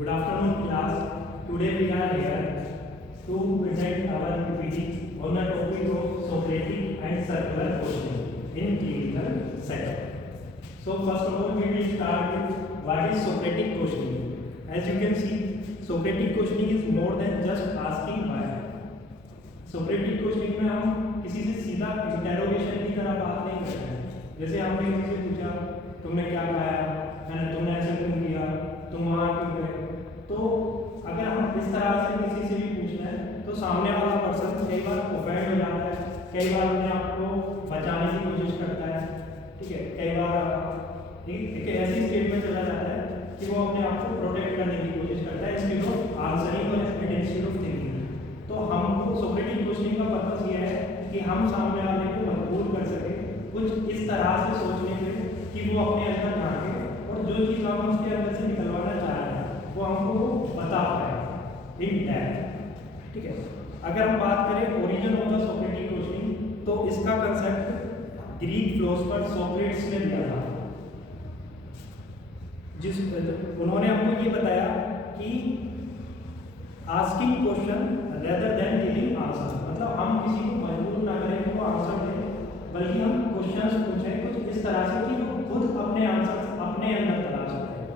Good afternoon, class. Today we are here to present our PPT on the topic of Socratic and circular questioning in clinical setup. So first of all, we will start with what is Socratic questioning. As you can see, Socratic questioning is more than just asking why. Socratic questioning में हम किसी से सीधा interrogation की तरह बात नहीं करते हैं. जैसे हमने किसी से पूछा तुमने क्या खाया, मैंने तुमने ऐसा क्यों किया, तुम वहाँ क्यों गए. तो अगर हम इस तरह से किसी से भी पूछना है तो सामने वाला पर्सन कई बार ऑफेंड हो जाता है, कई बार अपने आप को बचाने की कोशिश करता है. ठीक है, कई बार एक ऐसी स्टेट में चला जाता है कि वो अपने आप को प्रोटेक्ट करने की कोशिश करता है इंस्टेड ऑफ आंसरिंग और इंस्टेड ऑफ थिंकिंग. तो हमको सोक्रेटिक क्वेश्चनिंग का पर्पस ये है कि हम सामने वाले को मजबूर कर सके कुछ इस तरह से सोचने में कि वो अपने अंदर झांके और जो चीज़ हम उसके अंदर से निकलवाना चाह रहे हैं वो हमको बता पाए इन डेप्थ. ठीक है, अगर हम बात करें origin of the Socratic questioning तो इसका कंसेप्ट ग्रीक फिलोसोफर सोक्रेट्स ने दिया था. उन्होंने हमको ये बताया कि asking question rather than giving answer, मतलब हम किसी को मजबूर ना करें कि वो आंसर दें, बल्कि हम क्वेश्चंस पूछें कुछ इस तरह से कि वो खुद अपने आंसर अपने अंदर तलाश करें.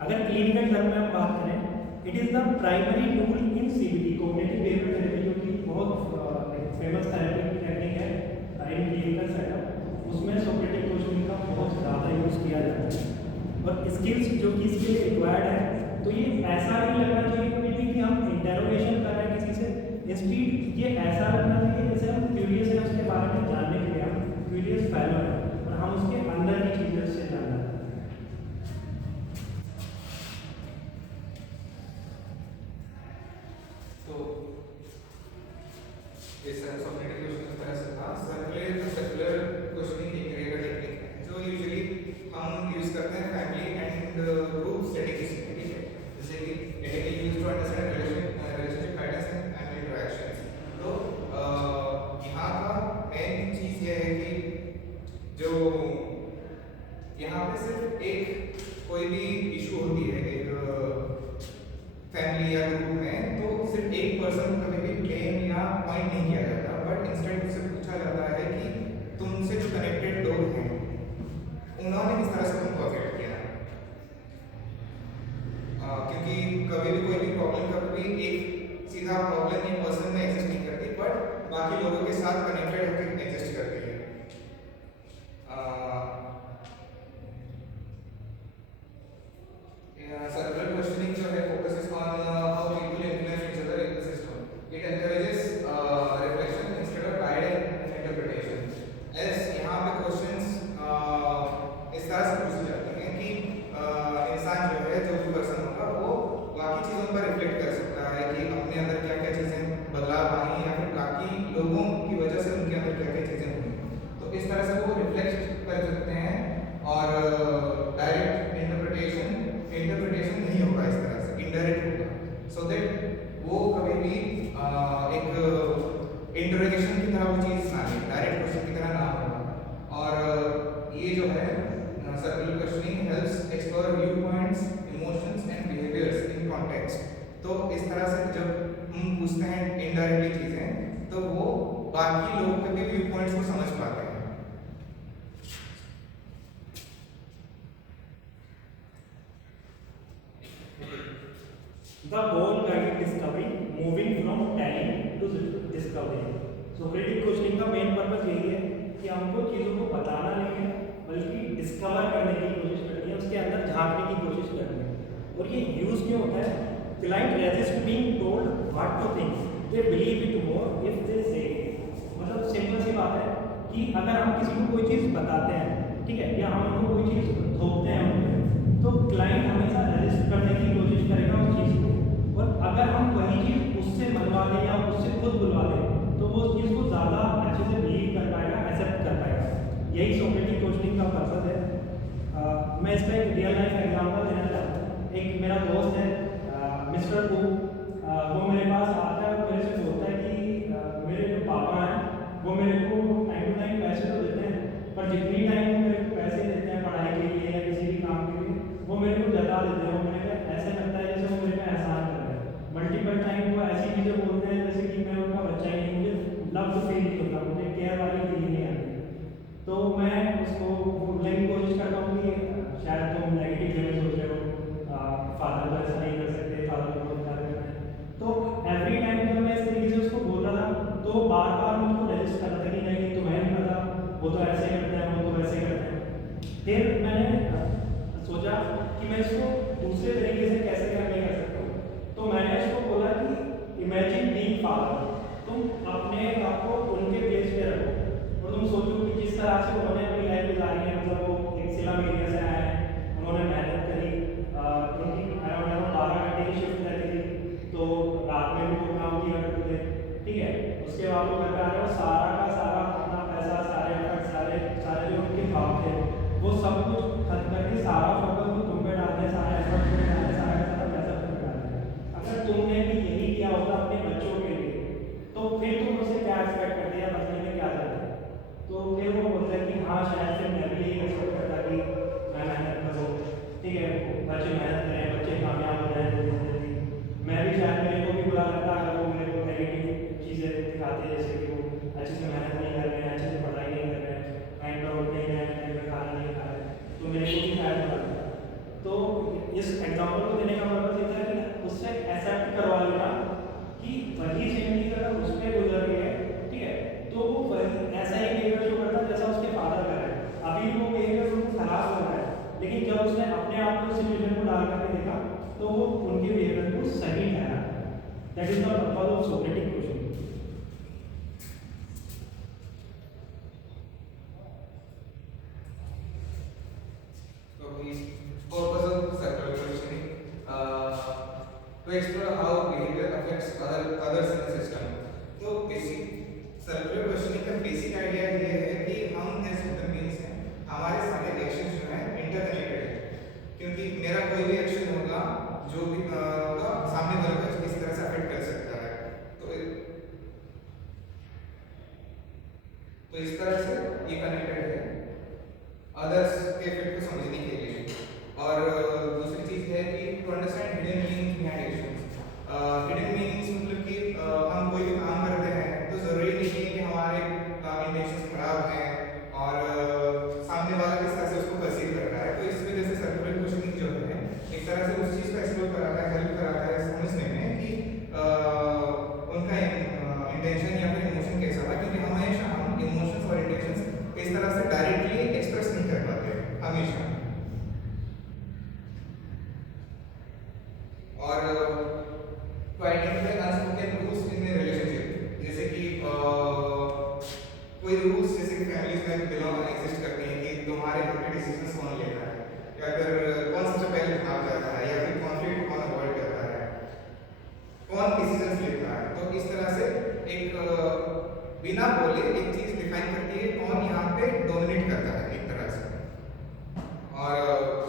अगर क्लिनिकल टर्म में हम बात करें, it is the primary tool in CBT cognitive behaviour therapy, जो कि बहुत फेमस थेरेपी टेक्निक है इन क्लिनिकल सेटअप. उसमें सोक्रेटिक क्वेश्चनिंग का बहुत ज़्यादा यूज़ किया जाता है. और स्किल्स जो कि इसके लिए रिक्वायर्ड है, तो ये ऐसा नहीं लगना चाहिए कभी भी कि हम इंटेरोगेशन कर रहे हैं किसी से. इंस्टीड ये ऐसा लगना चाहिए जैसे हम क्यूरियस हैं उसके बारे में जानने के लिए, हम क्यूरियस फैलो हैं और हम उसके अंदर की चीज़ें उससे जानना चाहते हैं. तो ये सोक्रेटिक क्वेश्चन इस तरह से था. सर्कुलर क्वेश्चनिंग एक तरह का टेक्निक है जो यूजुअली हम यूज करते हैं फैमिली एंड ग्रुप सेटिंग्स में. ठीक है, जैसे कि it can be used to understand relationship patterns and interactions. तो यहाँ का मेन चीज़ ये है कि जो यहाँ पे सिर्फ एक कोई भी इशू होती है एक फैमिली या ग्रुप में, तो सिर्फ एक पर्सन को कभी भी ब्लेम या पॉइंट नहीं किया जाता, बट इंस्टेंट उससे पूछा जाता है कि तुमसे जो कनेक्टेड लोग हैं उन्होंने किस तरह से तुमको अफेक्ट किया. क्योंकि कभी भी कोई भी प्रॉब्लम कभी एक सीधा प्रॉब्लम एक पर्सन में एग्जिस्ट नहीं करती, बट बाकी लोगों के साथ कनेक्टेड होकर एग्जिस्ट करती है. सर्कुलर क्वेश्चनिंग जो है focuses on how people influence each other in the system. It encourages reflection instead of direct interpretation. As यहाँ पे क्वेश्चंस इस तरह से पूछे जाते हैं कि इंसान जो है, जो भी पर्सन होगा, वो बाकी चीज़ों पर रिफ्लेक्ट कर सकता है कि अपने अंदर क्या क्या चीज़ें बदलाव आई या फिर बाकी लोगों की वजह से उनके अंदर क्या क्या चीज़ें हुई. तो इस तरह से वो रिफ्लेक्ट कर सकते हैं और डायरेक्ट इंटरप्रिटेशन नहीं होगा, इस तरह से इनडायरेक्ट होगा, सो दैट वो कभी भी एक इंटरोगेशन की तरह वो चीज़ ना ले, डायरेक्ट क्वेश्चन की तरह ना होगा. और ये जो है circular questioning helps explore view points, emotions and behaviours in context. तो इस तरह से जब हम पूछते हैं इनडायरेक्टली चीज़ें, तो वो बाकी लोग कभी व्यू पॉइंट्स को समझ पाते हैं. The goal guided discovery, moving from telling to discovery. Socratic questioning का मेन पर्पस यही है कि हमको चीज़ों को बताना नहीं है, बल्कि डिस्कवर करने की कोशिश करनी है, उसके अंदर झांकने की कोशिश करनी है. और ये यूज़ क्यों होता है? Client resist being told what to think, they believe it more if they say. मतलब सिंपल सी बात है कि अगर हम किसी को कोई चीज़ बताते हैं, ठीक है, या हम उनको कोई चीज़ थोपते हैं उनमें, तो क्लाइंट हमेशा रेजिस्ट करने की कोशिश करेगा उस चीज़ को. और अगर हम वही चीज़ उससे मनवा दें या उससे खुद बुलवा दें, तो वो उस चीज़ को ज़्यादा अच्छे से बिलीव कर पाएगा, एक्सेप्ट कर पाएगा. यही सोक्रेटिक क्वेश्चनिंग का पर्पस है. मैं इसका एक रियल लाइफ एग्जांपल देना चाहता हूँ. एक मेरा दोस्त है मिस्टर टू, वो मेरे पास आता है और मेरे से बोलता है कि मेरे जो पापा हैं वो मेरे को टाइम टू टाइम पैसे तो देते हैं, पर जितनी टाइम वो मेरे को पैसे देते हैं पढ़ाई के लिए या किसी भी काम के लिए, वो मेरे को जता देते हैं. वो मैंने कहा ऐसे मैं फिर मैंने सोचा कि मैं इसको दूसरे तरीके से कैसे करने कर सकता हूँ। तो मैंने इसको बोला कि इमेजिन बीइंग फादर, तुम अपने आप को उनके प्लेस पे रखो और तुम सोचो कि जिस तरह से उन्होंने अपनी लाइफ गुजारी है, मतलब वो एक स्लम एरिया से आए हैं, उन्होंने मेहनत करी, उनकी अराउंड 12 घंटे की शिफ्ट रहती थी, तो रात में भी वो काम किया करते थे, ठीक है। उसके बाद वो घर पे आ रहे और सारा का सारा अपना पैसा, सारे एफर्ट, सारे सारे जो उनके ख्वाब थे वो सब कुछ खत्म करके सारा फोकस वो तुम पे डालते हैं, सारा एफर्ट तुम पे डालते हैं, सारा का सारा पैसा तुम पे डालते हैं। अगर तुमने भी यही किया होता अपने बच्चों के लिए, तो फिर तुम उनसे क्या एक्सपेक्ट करते हैं, बदले में क्या चाहते हैं? तो फिर वो बोलते हैं कि हाँ शायद फिर मैं भी यही एक्सपेक्ट करता कि मैं मेहनत करूँ, ठीक है, बच्चे मेहनत करें, बच्चे कामयाब हो जाए जल्दी, मैं भी शायद, मेरे को भी बुरा लगता है अगर वो मेरे को नेगेटिव चीज़ें दिखाते हैं, जैसे कि वो अच्छे से मेहनत नहीं कर रहे हैं, अच्छे से पढ़ाई नहीं कर रहे हैं, टाइम पर उठ नहीं रहे हैं, टाइम पर खाना नहीं खा रहे हैं, तो मेरे को भी शायद बुरा लगता है। तो इस एग्जाम्पल को देने का पर्पज ये था कि उससे एक्सेप्ट करवा लेना कि वही जिंदगी अगर उस पर गुजर गई है, ठीक है, तो वो वही ऐसा ही बिहेवियर शो करता है जैसा उसके फादर कर रहे हैं। अभी वो बिहेवियर उनको खराब हो रहा है, लेकिन जब उसने अपने आप को सिचुएशन को डाल करके देखा तो वो उनके बिहेवियर को सही ठहरा। That is the purpose of Socratic question. So the purpose of circular questioning to explore how behavior affects others in the system. तो बेसिक सर्कुलर क्वेश्चनिंग का बेसिक आइडिया ये है कि हम एज ह्यूमन बीइंग्स हैं, हमारे सारे एक्शंस जो हैं इंटरकनेक्टेड है, क्योंकि मेरा कोई भी एक्शन होगा जो भी होगा सामने वाले को किसी तरह से अफेक्ट कर सकता है। तो इस तरह से ये कनेक्टेड है अदर्स के इफेक्ट को समझने के लिए। और दूसरी चीज है कि to understand hidden meanings behind actions. Hidden meanings मतलब कि हम कोई भी काम करते हैं तो जरूरी नहीं है कि हमारे इंटेंशंस खराब हैं और सामने वाला किस तरह से उसको परसीव कर रहा है। तो इस वजह से सर्कुलर क्वेश्चनिंग जो है एक तरह से उस चीज को एक्सप्लोर कराता है, हेल्प कराता है समझने में कि उनका इंटेंशन या फिर इमोशन कैसा था, क्योंकि हमेशा हम इमोशंस और इंटेंशंस इस तरह से डायरेक्टली एक्सप्रेस नहीं कर पाते हमेशा। और to identify unspoken rules in a relationship, जैसे कि कोई रूल्स जैसे कि फैमिलीज में बिलोंग एग्जिस्ट करते हैं कि तुम्हारे घर के डिसीजंस कौन लेता है, या फिर कौन सबसे पहले भाग जाता है, या फिर कॉन्फ्लिक्ट कौन अवॉइड करता है, कौन डिसीजंस लेता है। तो इस तरह से एक बिना बोले एक चीज डिफाइन करती है कौन यहाँ पे डोमिनेट करता है एक तरह से। और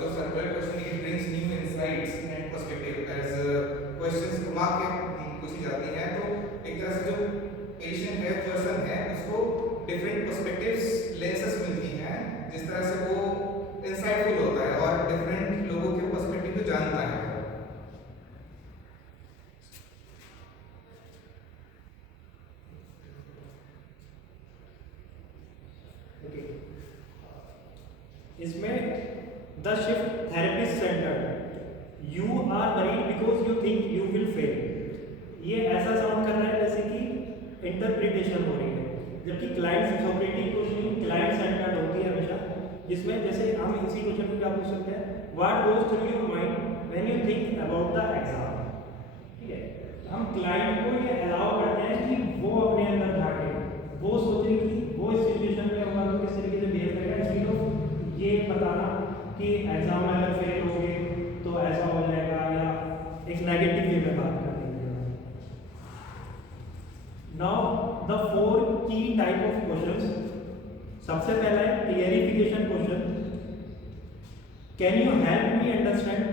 जो circular question it brings new insights and perspective as questions घुमा के पूछी जाती हैं, तो एक तरह से जो पेशेंट है, पर्सन है, उसको डिफरेंट पर्सपेक्टिव्स, लेंसेस मिलती हैं, जिस तरह से वो इंसाइटफुल होता है और डिफरेंट लोगों के पर्सपेक्टिव को जानता है। इसमें the shift therapist centered, you are worried because you think you will fail, ये ऐसा साउंड कर रहा है जैसे कि इंटरप्रिटेशन हो रही है, जबकि client Socratic questioning client centred होती है हमेशा, जिसमें जैसे हम इसी क्वेश्चन को क्या पूछ सकते हैं, what goes through your mind when you think about the exam, ठीक है। हम क्लाइंट को ये अलाउ करते हैं कि वो अपने अंदर झांके, वो सोचे कि वो इस सिचुएशन में होगा तो किस तरीके से बिहेव करेगा, इसलिए तो ये बताना कि एग्जाम में अगर फेल होगे तो ऐसा हो जाएगा, या एक नेगेटिव वे में बात करनी है। नाउ द 4 की टाइप ऑफ क्वेश्चंस, सबसे पहला है clarification question, can you help me understand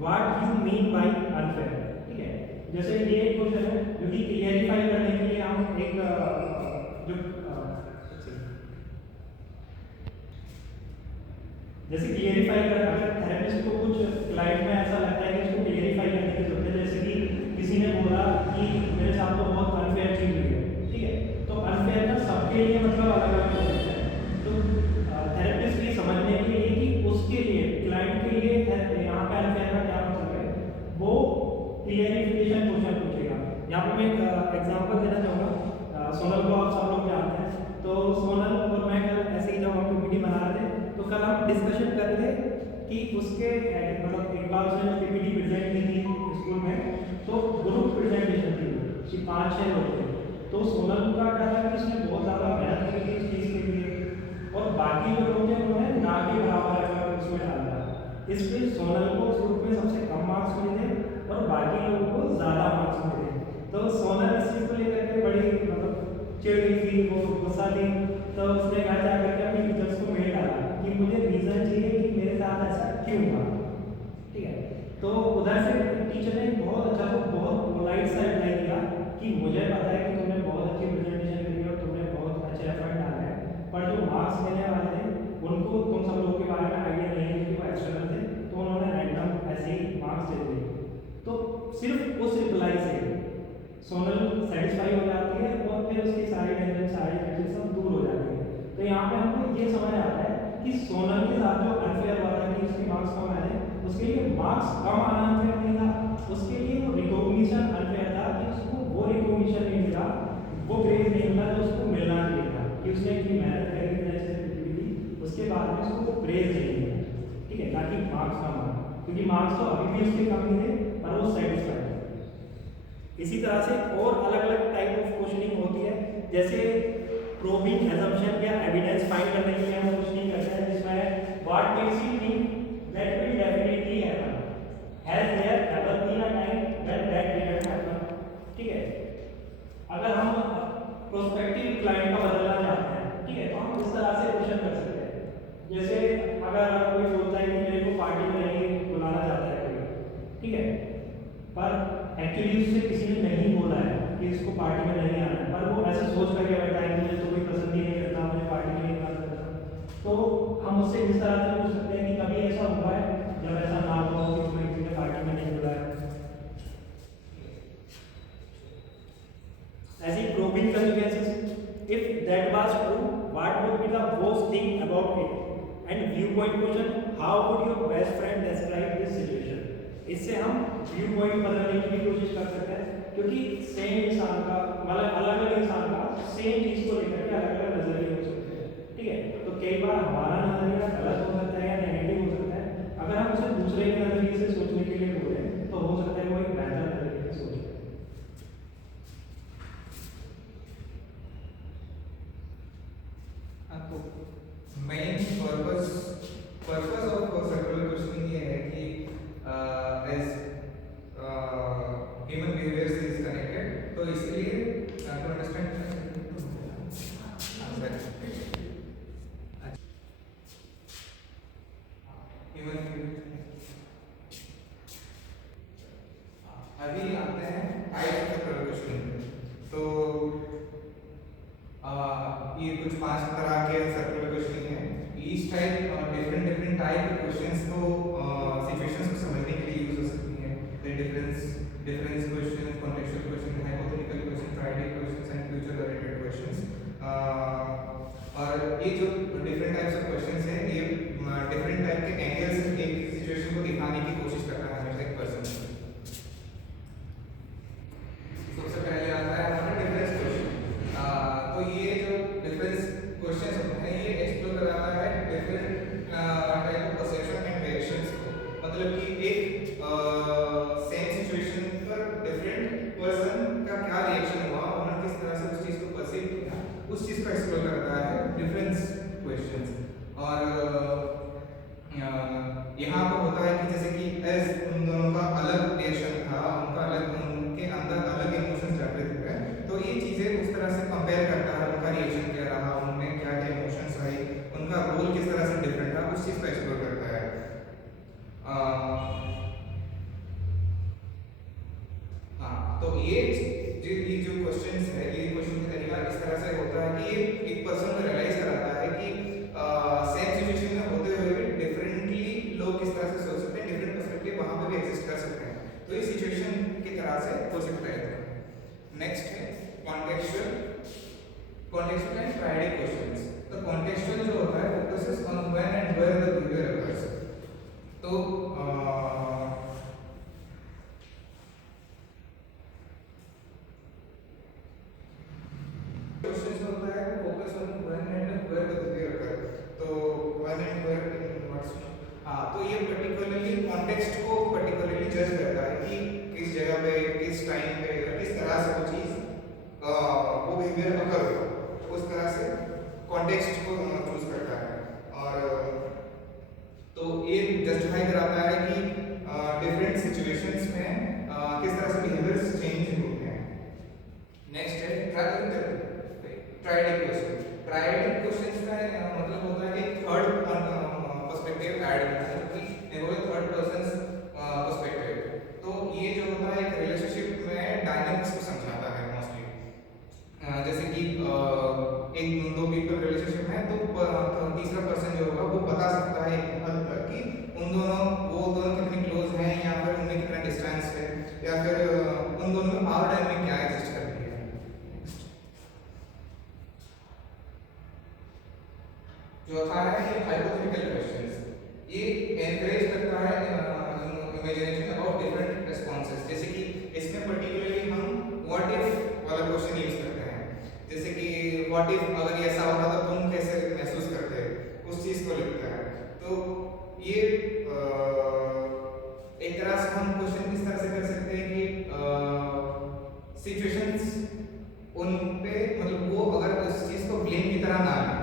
what you mean by unfair, ठीक है। जैसे ये एक क्वेश्चन है जो कि क्लियरिफाई करने के लिए हम एक जो जैसे क्लियरिफाई कर, अगर थेरेपिस्ट को कुछ क्लाइंट में ऐसा लगता है कि इसको क्लियरिफाई करने की जरूरत है, जैसे कि किसी ने बोला कि मेरे साथ तो बहुत अनफेयर चीज हुई है, ठीक है, तो अनफेयर का सबके लिए मतलब अलग अलग हो सकता है। तो थेरेपिस्ट ये समझने के लिए कि उसके लिए, क्लाइंट के लिए यहाँ पे अनफेयर का क्या मतलब है, वो क्लियरिफिकेशन क्वेश्चन पूछेगा। यहाँ पर मैं एक एग्जाम्पल देना चाहूँगा, सोनल को आप सब लोग जानते हैं, तो सोनल और मैं कल ऐसे ही जब हम पीपीटी बना रहे थे तो कल हम डिस्कशन कर रहे थे कि उसके मतलब एक बार उसने पीपीटी प्रेजेंट की थी स्कूल में, तो ग्रुप प्रेजेंटेशन थी कि 5-6 लोग थे। तो सोनल का क्या था कि उसने बहुत ज़्यादा मेहनत की थी इस चीज़ के लिए, और बाकी जो लोग थे उन्होंने ना के बराबर एफर्ट उसमें डाला। इसलिए सोनल को उस ग्रुप में सबसे कम मार्क्स मिले थे और बाकी लोगों को ज़्यादा मार्क्स मिले। तो सोनल इस चीज़ को लेकर के बड़ी मतलब चिढ़ गई थी, वो गुस्सा थी। तो उसने घर जाकर के अपनी टीचर्स को मेल डाला कि मुझे रीज़न चाहिए कि मेरे साथ ऐसा क्यों हुआ। ठीक है, तो उधर से टीचर ने बहुत अच्छा, तो बहुत पोलाइट सा रिप्लाई दिया कि मुझे पता है कि तुमने बहुत अच्छी प्रेजेंटेशन करी और तुमने बहुत अच्छे एफर्ट डाले हैं, पर जो मार्क्स देने वाले थे उनको तुम सब लोगों के बारे में आइडिया नहीं है कि वो एक्सटर्नल थे, तो उन्होंने रैंडम ऐसे ही मार्क्स दे दिए। तो सिर्फ उस रिप्लाई से सोनल सेटिस्फाई हो जाती है और फिर उसकी सारी टेंशन सारी टेंशन सब दूर हो जाती है। तो यहाँ पे हमको ये समझ आता है कि सोनल के साथ जो अनफेयर हुआ था कि उसके मार्क्स कम आए, उसके लिए मार्क्स कम आना अनफेयर नहीं था, उसके लिए वो रिकॉग्निशन अनफेयर था कि उसको वो रिकॉग्निशन नहीं मिला, वो ग्रेड नहीं मिला जो उसको मिलना चाहिए था, कि उसने इतनी मेहनत करी थी उसके बाद में उसको वो प्रेज नहीं मिला। ठीक है, ताकि मार्क्स कम आए, क्योंकि मार्क्स तो अभी भी उसके कम ही थे पर वो सेटिस्फाइड। इसी तरह से और अलग अलग टाइप ऑफ क्वेश्चनिंग होती है, जैसे प्रोबिंग असम्पशन या एविडेंस फाइंड करने के लिए हम क्वेश्चनिंग करते हैं, जिसमें what makes you think that will definitely happen, has there ever been a time when that didn't happen. ठीक है, अगर हम प्रोस्पेक्टिव क्लाइंट का बदलना चाहते हैं, ठीक है, तो हम इस तरह से क्वेश्चन कर सकते हैं। जैसे अगर कोई बोलता है कि मेरे को पार्टी में नहीं बुलाना चाहता है कोई, ठीक है, पर एक्चुअली उससे किसी ने नहीं बोला है कि इसको पार्टी में नहीं आना है, पर वो ऐसे सोच करके बैठा है कि मुझे तो कोई पसंद ही नहीं करता, मुझे पार्टी में नहीं आना चाहता, तो हम उससे इस तरह से पूछ सकते हैं कि कभी ऐसा हुआ है जब ऐसा ना हुआ हो कि तुम्हें किसी ने पार्टी में नहीं बुलाया। ऐसी probing consequences, if that was true, what would be the worst thing about it? And viewpoint question, how would your best friend describe this situation? इससे हम व्यू पॉइंट बदलने की भी कोशिश कर सकते हैं, क्योंकि सेम इंसान का मतलब अलग अलग इंसान का सेम चीज को लेकर के अलग अलग नजरिए हो सकते हैं। ठीक है, तो कई बार हमारा नजरिया गलत हो सकता है या नेगेटिव हो सकता है, अगर हम उसे दूसरे के नजरिए से सोचने के लिए बोले तो हो सकता है वो एक बेहतर नजरिए से सोचे। तो main purpose of circular questioning ये है कि एज ह्यूमन बिहेवियर से इज कनेक्टेड, तो इसलिए टू अंडरस्टैंड अभी आते हैं टाइप ऑफ सर्कुलर क्वेश्चनिंग। तो ये कुछ 5 तरह के सर्कुलर क्वेश्चनिंग है। ईच टाइप डिफरेंट टाइप के क्वेश्चंस को सिचुएशंस को समझने के लिए यूज हो सकती है। The difference question, contextual question, hypothetical question, triadic questions and future oriented questions. और ये जो डिफरेंट टाइप्स ऑफ क्वेश्चंस हैं, ये डिफरेंट टाइप के एंगल से एक सिचुएशन को दिखाने की कोशिश करता है हमेशा एक पर्सन। सबसे पहले आता है हमारा डिफरेंस क्वेश्चन। तो ये जो डिफरेंस क्वेश्चंस होते हैं, ये एक्सप्लोर कराता है different type of perception and reactions को। मतलब कि एक सेम सिचुएशन पर डिफरेंट पर्सन का क्या रिएक्शन हुआ, उन्होंने किस तरह से उस चीज को परसीव किया, उस चीज को एक्सप्लोर करता है डिफरेंस क्वेश्चंस। और यहाँ पर होता है कि जैसे कि एज उन दोनों का अलग रिएक्शन था, उनका अलग, उनके अंदर अलग इमोशंस जागृत हुए, तो ये चीजें उस तरह से कंपेयर करता है, उनका रिएक्शन क्या रहा, उनमें क्या क्या इमोशंस आई, उनका रोल किस तरह से डिफरेंट था, उस चीज को एक्सप्लोर करता है। हाँ, तो ये जो क्वेश्चंस है, ये क्वेश्चन का तरीका इस तरह से होता है कि ये एक पर्सन को रियलाइज कराता है कि सेम सिचुएशन में होते हुए भी डिफरेंटली लोग किस तरह से सोच सकते हैं, डिफरेंट पर्सपेक्टिव वहां पे भी एग्जिस्ट कर सकते हैं। तो ये सिचुएशन की तरह से हो सकता है। नेक्स्ट है कॉन्टेक्सचुअल एंड ट्रायडिक क्वेश्चंस। तो कॉन्टेक्सचुअल जो होता है focuses on when and where the behaviour occurs. तो क्वेश्चंस होता है focus on when and where the behaviour occurs. तो व्हेन एंड वेयर तरह से वो चीज वो बिहेवियर अगर हो उस तरह से कॉन्टेक्स्ट को चूज करता है। और तो ये जस्टिफाई कराता है कि डिफरेंट सिचुएशंस में किस तरह से बिहेवियर्स चेंज होते हैं। नेक्स्ट है ट्रायडिक क्वेश्चन। ट्रायडिक क्वेश्चंस का मतलब होता है कि थर्ड पर्सपेक्टिव ऐड करना है, कि थर्ड पर्सन पर्सपेक्टिव। तो ये जो होता है एक रिलेशनशिप में डायनामिक्स को समझाता है मोस्टली। जैसे कि एक दो पीपल रिलेशनशिप है तो तीसरा पर्सन जो होगा वो बता सकता है एक हद तक कि वो दोनों कितने क्लोज हैं, या फिर उनमें कितना डिस्टेंस है, या फिर उन दोनों में पावर डायनामिक क्या एग्जिस्ट करती है। चौथा है हाइपोथेटिकल क्वेश्चंस। ये एनकरेज करता है इमेजिनेशन अबाउट डिफरेंट रिस्पॉन्सेस। जैसे कि इसमें पर्टिकुलरली हम व्हाट इफ वाला क्वेश्चन यूज करते हैं। जैसे कि व्हाट इफ अगर ऐसा होता तो तुम कैसे महसूस करते, उस चीज को लिखता है। तो ये एक तरह से हम क्वेश्चन इस तरह से कर सकते हैं कि सिचुएशंस उन पे मतलब वो अगर उस चीज को ब्लेम की तरह ना लें।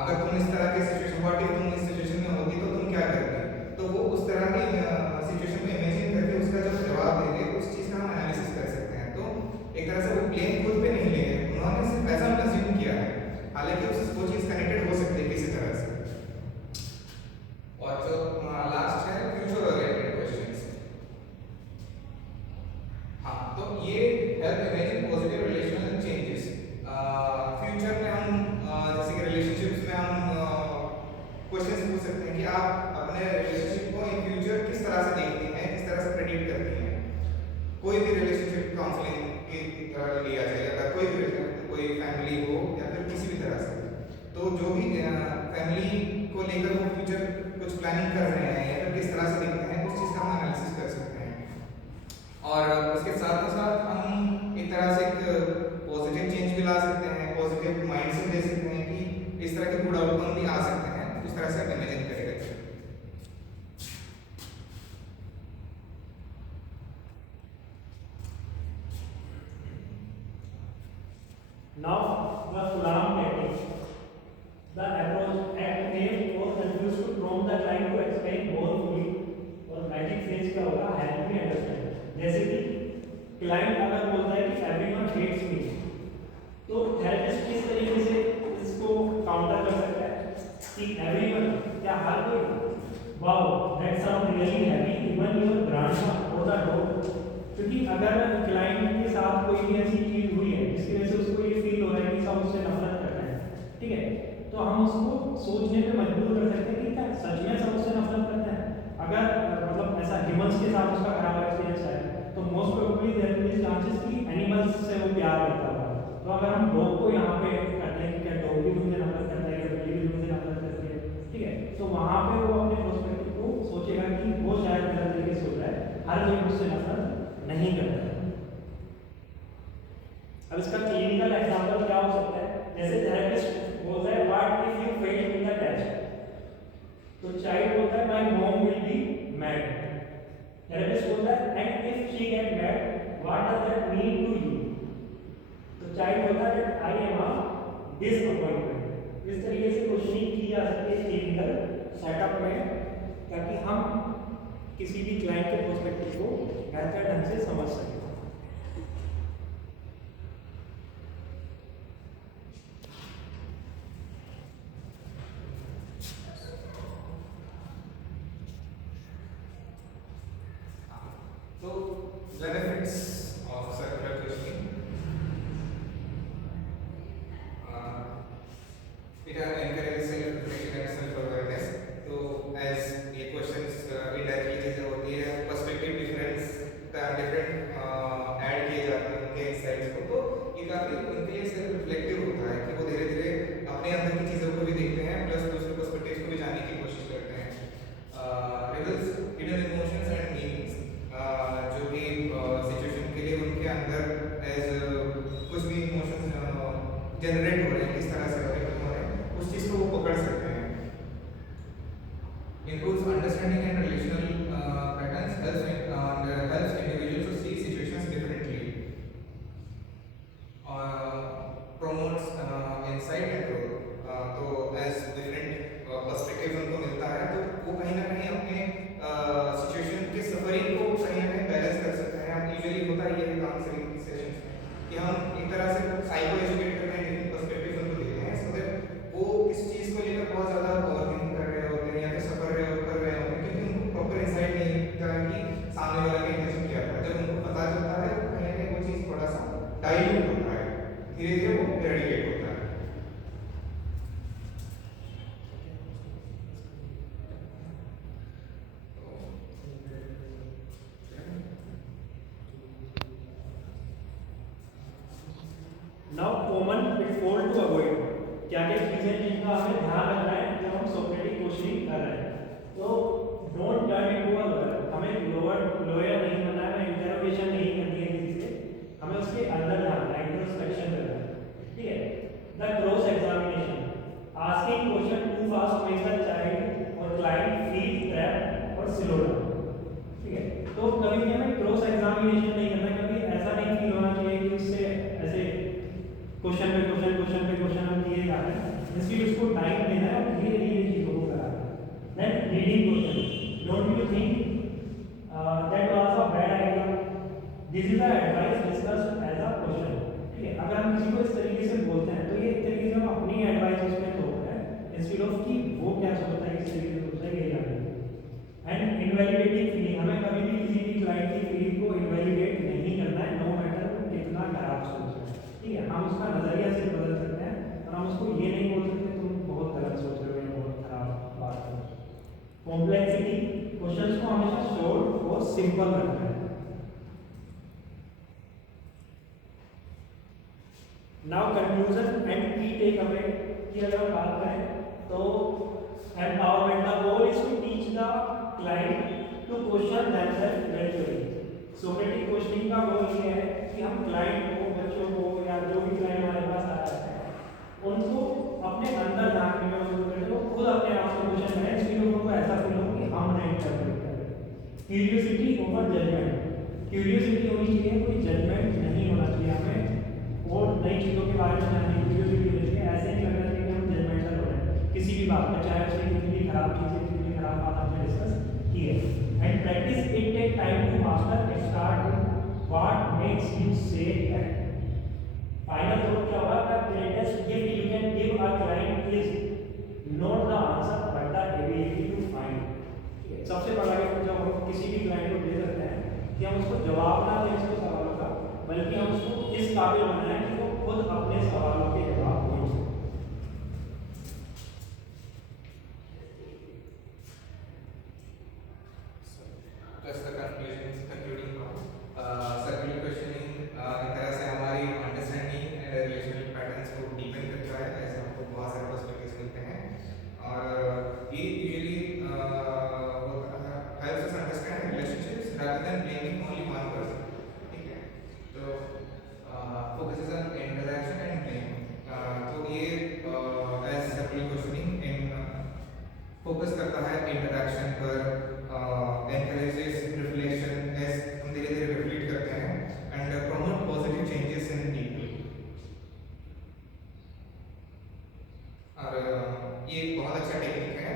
अगर तुम इस तरह की सिचुएशन, व्हाट इफ तुम इस सिचुएशन में होती तो तुम क्या करते, तो वो उस तरह की सिचुएशन में इमेजिन करके उसका जब जवाब देंगे उस चीज का हम एनालिसिस कर सकते हैं। तो एक तरह से वो ब्लेम खुद पे नहीं लेंगे, उन्होंने सिर्फ ऐसा अज्यूम किया है, हालांकि वो चीज कनेक्टेड हो सकती है किसी तरह से। और जो लास्ट है फ्यूचर ओरिएंटेड क्वेश्चंस। हाँ, तो ये help imagine positive relational changes. Future में हम जैसे कि रिलेशनशिप्स में हम क्वेश्चंस पूछ सकते हैं कि आप अपने रिलेशनशिप को इन फ्यूचर किस तरह से देखती हैं, किस तरह से प्रेडिक्ट करती हैं। कोई भी रिलेशनशिप काउंसलिंग की तरह लिया जाए, अगर कोई फैमिली हो या फिर किसी भी तरह से, तो जो भी फैमिली को लेकर वो फ्यूचर कुछ प्लानिंग कर रहे हैं या फिर किस तरह से देखते हैं, उस चीज़ का हम एनालिसिस कर सकते हैं। और उसके साथ साथ हम एक तरह से एक पॉजिटिव चेंज भी ला सकते हैं, पॉजिटिव माइंडसेट दे सकते हैं कि इस तरह के गुड आउटकम भी आ सकते हैं, उस तरह से इमेजिन करेगा। Now the Fulham technique. The approach act name or confused to prompt the client to explain more fully, और मैजिक फ्रेज क्या होगा, हेल्प मी अंडरस्टैंड। जैसे कि क्लाइंट अगर बोलता है कि एवरीवन हेट्स मी, तो थेरेपिस्ट किस तरीके से इसको काउंटर कर सकता है कि एवरीवन क्या हर कोई, wow that sound really heavy even your grandma और द डॉग। क्योंकि अगर क्लाइंट के साथ कोई भी ऐसी चीज हुई है जिसकी वजह से उसको ये फील हो रहा है कि सब उससे नफरत कर रहे हैं, ठीक है, तो हम उसको सोचने पे मजबूर कर सकते हैं कि क्या सच में सब उससे नफरत करते हैं। अगर मतलब ऐसा ह्यूमंस के साथ उसका खराब एक्सपीरियंस है तो most probably there will be chances कि एनिमल्स से वो प्यार करता होगा। तो अगर हम डॉग को यहाँ पे करते हैं कि क्या डॉग भी मुझे नफरत करता है या बिल्ली भी मुझे नफरत करती है, ठीक है, तो वहाँ पे वो अपने पर्सपेक्टिव को सोचेगा कि वो शायद गलत तरीके से सोच रहा है, हर कोई मुझसे नफरत नहीं करता है। अब इसका क्लिनिकल एग्जांपल क्या हो सकता है, जैसे थेरेपिस्ट बोलता है what if you fail in the test, तो चाइल्ड बोलता है my mom will be mad. Therapist बोलता है and if she get mad what does that mean to you, तो चाइल्ड बोलता है that I am a disappointment. इस तरीके से क्वेश्चनिंग की जा सकती है क्लिनिकल सेटअप में, ताकि हम किसी भी क्लाइंट के पर्सपेक्टिव को बेहतर ढंग से समझ सकें। So benefits of circular questioning. It encourages self-reflection and self-awareness. So as ये questions indirectly चीजें होती है, perspective difference different ऐड किए जाते हैं उनके insights को, तो ये काफी उनके लिए self-reflective होता है कि वो धीरे-धीरे अपने अंदर की चीजों को भी देखते हैं, प्लस दूसरे perspectives को भी जानने की कोशिश करते हैं। Reveals hidden emotions and meanings, जो भी सिचुएशन के लिए उनके अंदर सामने वाले ने इंटेंशन क्या था। जब उनको पता चलता है तो कहीं ना कहीं वो चीज़ थोड़ा सा डाइल्यूट होता है, धीरे धीरे वो रेडिकेट होता है। Now common pitfall to avoid, क्या क्या चीजें जिनका हमें ध्यान रखना है जब हम सोक्रेटिक क्वेश्चनिंग कर रहे हैं। तो don't turn into a lawyer, हमें लॉयर नहीं बनना है, हमें इंटरोगेशन नहीं करनी है किसी से, हमें उसके अंदर जाना है, इंट्रोस्पेक्शन करना है, ठीक है। The cross examination, asking question too fast makes the child और क्लाइंट फील ट्रैप्ड और स्लो डाउन, ठीक है। तो कभी भी हमें क्रॉस एग्जामिनेशन नहीं करना, कभी ऐसा नहीं फील होना चाहिए कि उससे ऐसे क्वेश्चन पे क्वेश्चन हम किए जा रहे हैं, इसलिए उसको टाइम देना है और धीरे धीरे चीज़ों को कराना है। Then reading question, don't you think that was a bad idea, this is the advice discussed as a question, ठीक है। अगर हम किसी को इस तरीके से बोलते हैं तो ये एक तरीके से हम अपनी एडवाइस उसमें थोपते हैं इंस्टेड ऑफ कि वो क्या सोचता है, किस तरीके से सोचता है, ये जाने। एंड इनवैलिडेटिंग फीलिंग, हमें कभी भी किसी भी क्लाइंट की फीलिंग को इनवैलिडेट नहीं करना है, नो मैटर वो कितना खराब सोच रहा है, ठीक है। हम उसका नजरिया से बदल सकते हैं और हम उसको ये नहीं बोल सकते तुम बहुत गलत सोच रहे हो या बहुत खराब बात कर रहे हो। कॉम्प्लेक्सिटी, क्वेश्चंस को हमेशा शॉर्ट और सिंपल रखना है। Now conclusion and key takeaway की अगर हम बात करें तो empowerment, the goal is to teach the client to question themselves gradually. Socratic questioning का गोल ये है कि हम क्लाइंट को, बच्चों को या जो भी क्लाइंट हमारे पास आ रहा है उनको अपने अंदर झांकने में मदद करें, तो खुद अपने आप से क्वेश्चन करें, इसलिए उनको ऐसा फील हो कि हम नहीं कर रहे। क्यूरियोसिटी ओवर जजमेंट, क्यूरियोसिटी होनी चाहिए, कोई जजमेंट नहीं होना चाहिए हमें, और नई चीज़ों के बारे में जानने की क्यूरियोसिटी होनी चाहिए। ऐसे नहीं लगना चाहिए कि हम जजमेंटल हो रहे हैं किसी भी बात में, चाहे उसकी कितनी भी खराब चीज़ है, कितनी भी खराब बात हमने डिस्कस की है। And practice it take time to master, start what makes you say that. Final thought क्या होगा, the greatest gift you can give a client is not the answer but the ability to find. सबसे बड़ा gift जो हम किसी भी client को दे सकते हैं कि हम उसको जवाब ना दें उसके सवालों का, बल्कि हम उसको इस काबिल बनाएं कि वो खुद अपने सवालों के जवाब दे सके। Just the concluding part. Circular questioning एक तरह से हमारी अंडरस्टैंडिंग एंड रिलेशनल पैटर्न्स को डीपन करता है, ऐसे हमको बहुत सारे पर्सपेक्टिव्स मिलते हैं, और ये usually helps us understand relationships rather than blaming only one person, ठीक है। तो focuses on interaction and blame, तो ये as circular questioning फोकस करता है इंटरैक्शन पर, encourages reflection as हम धीरे धीरे रिफ्लेक्ट करते हैं, and promote positive changes in people। और ये बहुत अच्छा टेक्निक है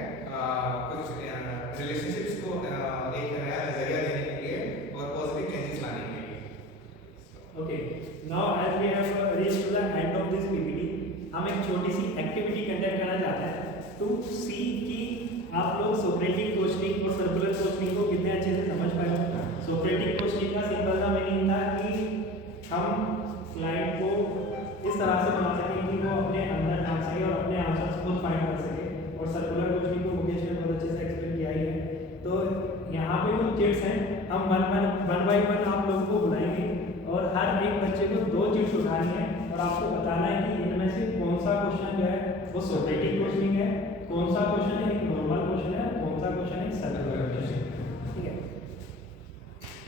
कुछ रिलेशनशिप्स को एक नया नजरिया देने के लिए और पॉजिटिव चेंजेस लाने के लिए। Okay, now as we have reached to the end of this PPT, हम एक छोटी सी एक्टिविटी कंडक्ट करना चाहते हैं टू सी कि आप लोग सोक्रेटिक क्वेश्चनिंग और सर्कुलर क्वेश्चनिंग को कितने अच्छे से समझ पाए। सोक्रेटिक क्वेश्चनिंग का सिंपल सा मीनिंग था कि हम क्लाइंट को इस तरह से बना सकें कि वो अपने अंदर झांक सके और अपने आंसर्स खुद फाइंड कर सके, और सर्कुलर क्वेश्चनिंग को मुकेश ने बहुत अच्छे से एक्सप्लेन किया ही है। तो यहाँ पे कुछ चिट्स हैं, हम वन बाई वन आप लोगों को बुलाएंगे और हर एक बच्चे को 2 चिट्स उठानी है और आपको बताना है कि इनमें से कौन सा क्वेश्चन जो है वो सोक्रेटिक क्वेश्चनिंग है, कौन सा क्वेश्चन है एक नॉर्मल क्वेश्चन है